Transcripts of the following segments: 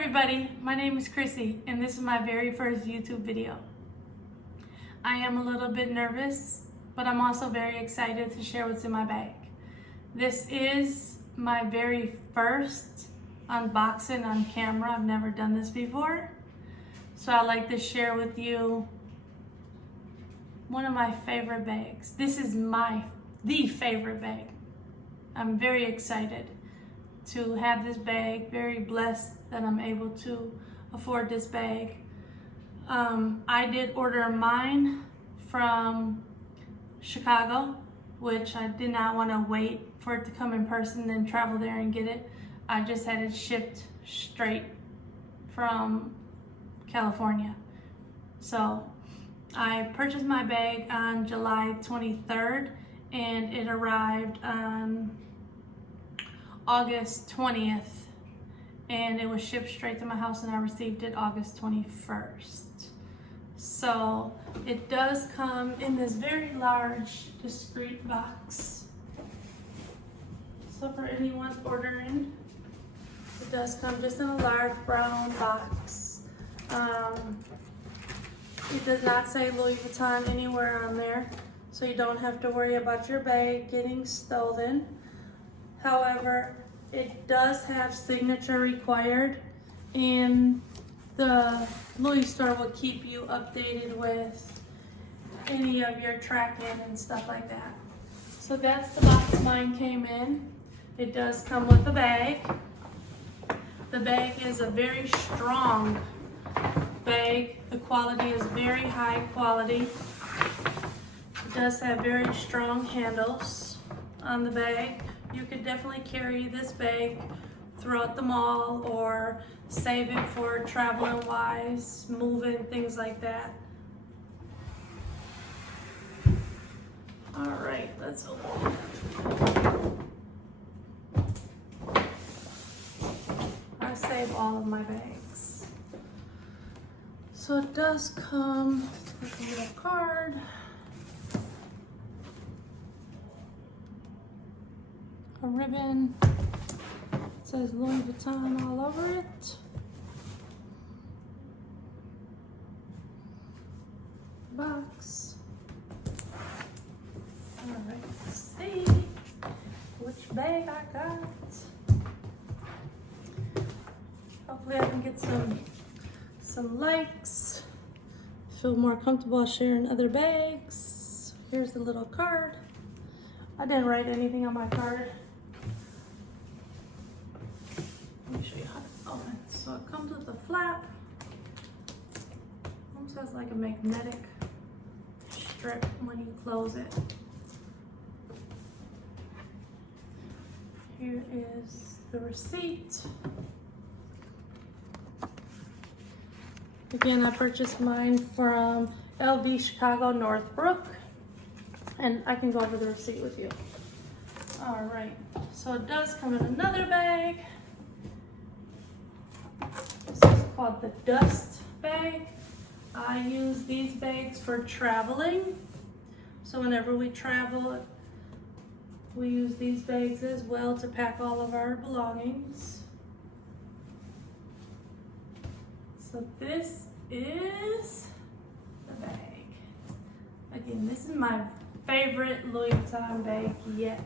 everybody, my name is Chrissy and this is my very first YouTube video. I am a little bit nervous, but I'm also very excited to share what's in my bag. This is my very first unboxing on camera. I've never done this before. So I'd like to share with you one of my favorite bags. This is the favorite bag. I'm very excited to have this bag, very blessed that I'm able to afford this bag. I did order mine from Chicago, which I did not want to wait for it to come in person, then travel there and get it. I just had it shipped straight from California. So I purchased my bag on July 23rd and it arrived on August 20th, and it was shipped straight to my house and I received it August 21st. So it does come in this very large, discreet box. So for anyone ordering, it does come just in a large brown box. It does not say Louis Vuitton anywhere on there, so you don't have to worry about your bag getting stolen. However, it does have signature required, and the Louis store will keep you updated with any of your tracking and stuff like that. So that's the box mine came in. It does come with a bag. The bag is a very strong bag. The quality is very high quality. It does have very strong handles on the bag. You could definitely carry this bag throughout the mall or save it for traveling wise, moving, things like that. All right, let's open it. I save all of my bags. So it does come with a little card. A ribbon. It says Louis Vuitton all over it. Box. All right, let's see which bag I got. Hopefully I can get some likes. Feel more comfortable sharing other bags. Here's the little card. I didn't write anything on my card. Let me show you how to open it. So it comes with a flap. Almost has like a magnetic strip when you close it. Here is the receipt. Again, I purchased mine from LV Chicago Northbrook, and I can go over the receipt with you. All right, so it does come in another bag. This is called the dust bag. I use these bags for traveling. So whenever we travel, we use these bags as well to pack all of our belongings. So this is the bag. Again, this is my favorite Louis Vuitton bag yet.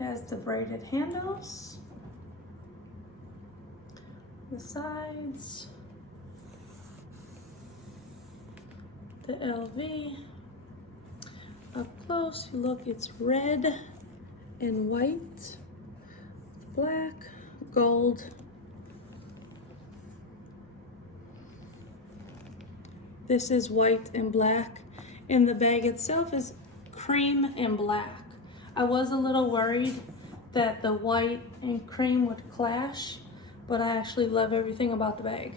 Has the braided handles, the sides, the LV. Up close, look, it's red and white, black, gold. This is white and black, and the bag itself is cream and black. I was a little worried that the white and cream would clash, but I actually love everything about the bag.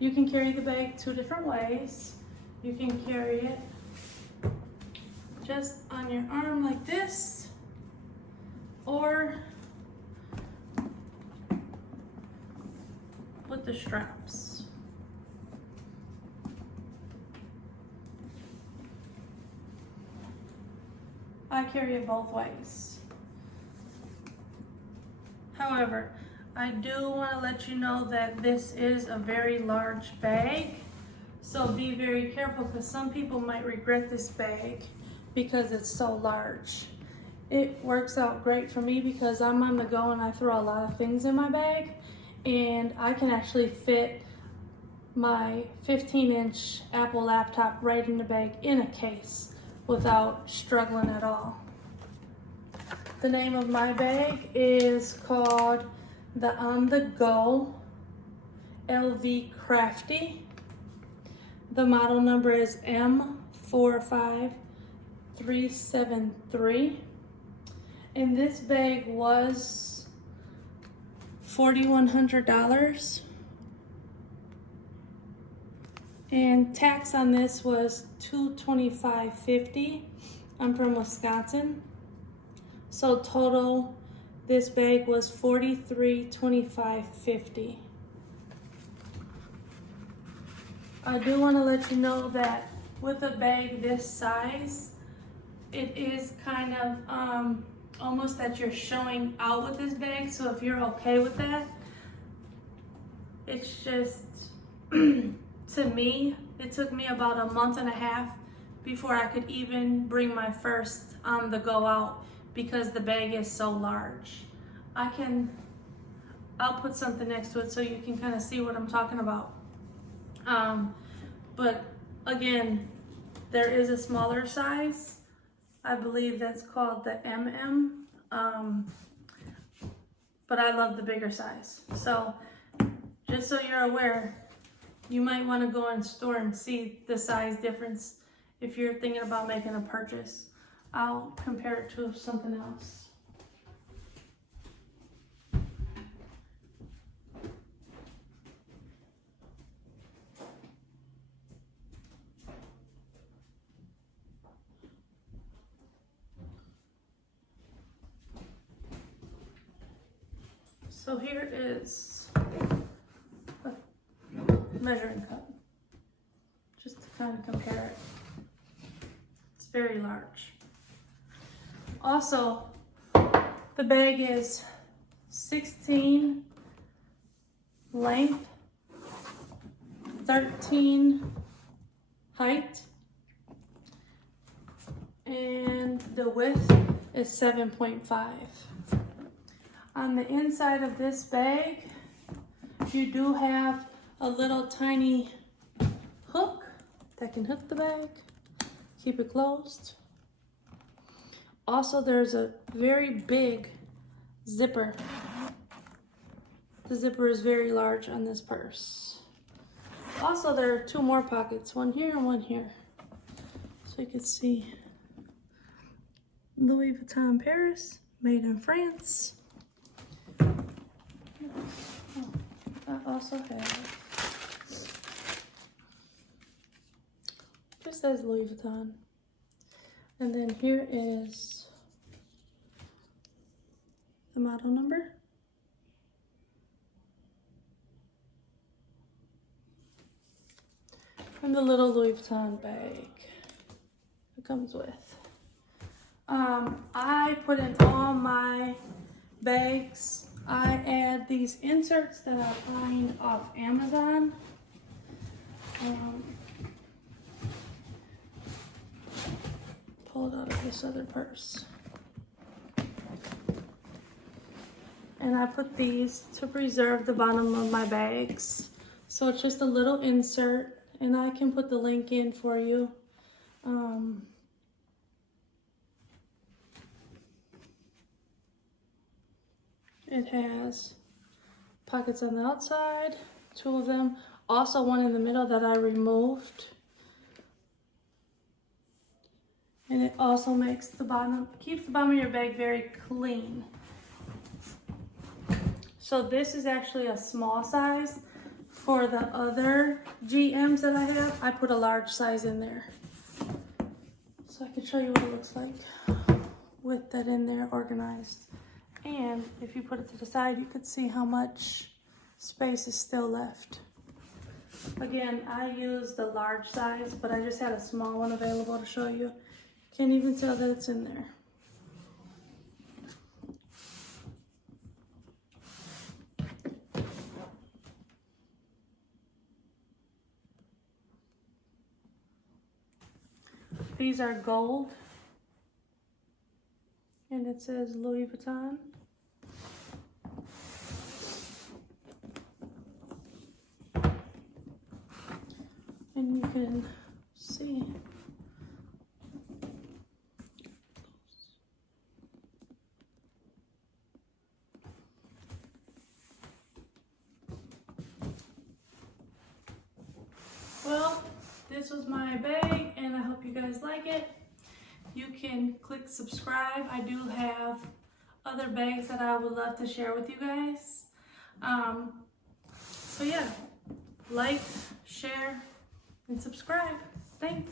You can carry the bag two different ways. You can carry it just on your arm like this, or with the straps. I carry it both ways. However, I do want to let you know that this is a very large bag, so be very careful because some people might regret this bag because it's so large. It works out great for me because I'm on the go and I throw a lot of things in my bag, and I can actually fit my 15-inch Apple laptop right in the bag in a case without struggling at all. The name of my bag is called the ONTHEGO LV Crafty. The model number is M45373. And this bag was $4,100. And tax on this was $225.50. I'm from Wisconsin. So total, this bag was $43.25.50. I do want to let you know that with a bag this size, it is kind of almost that you're showing out with this bag. So if you're okay with that, it's just, to me, it took me about a month and a half before I could even bring my first ONTHEGO out because the bag is so large. I'll put something next to it so you can kind of see what I'm talking about. But again, there is a smaller size. I believe that's called the MM. But I love the bigger size. So just so you're aware, you might want to go in store and see the size difference if you're thinking about making a purchase. I'll compare it to something else. So here is a measuring cup, just to kind of compare it. It's very large. Also, the bag is 16 length, 13 height, and the width is 7.5. On the inside of this bag, you do have a little tiny hook that can hook the bag, keep it closed. Also, there's a very big zipper. The zipper is very large on this purse. Also, there are two more pockets, one here and one here. So you can see Louis Vuitton Paris, made in France. I also have, this says Louis Vuitton. And then here is the model number. And the little Louis Vuitton bag it comes with. I put in all my bags. I add these inserts that I find off Amazon. Pull it out of this other purse. And I put these to preserve the bottom of my bags. So it's just a little insert, and I can put the link in for you. It has pockets on the outside, two of them. Also one in the middle that I removed. And it also makes the bottom, keeps the bottom of your bag very clean. So this is actually a small size. For the other GMs that I have, I put a large size in there. So I can show you what it looks like with that in there organized. And if you put it to the side, you could see how much space is still left. Again, I used the large size, but I just had a small one available to show you. Can't even tell that it's in there. These are gold. And it says Louis Vuitton. And you can see. Well, this was my bag, and I hope you guys like it. You can click subscribe. I do have other bags that I would love to share with you guys. So yeah, like, share, and subscribe. Thanks.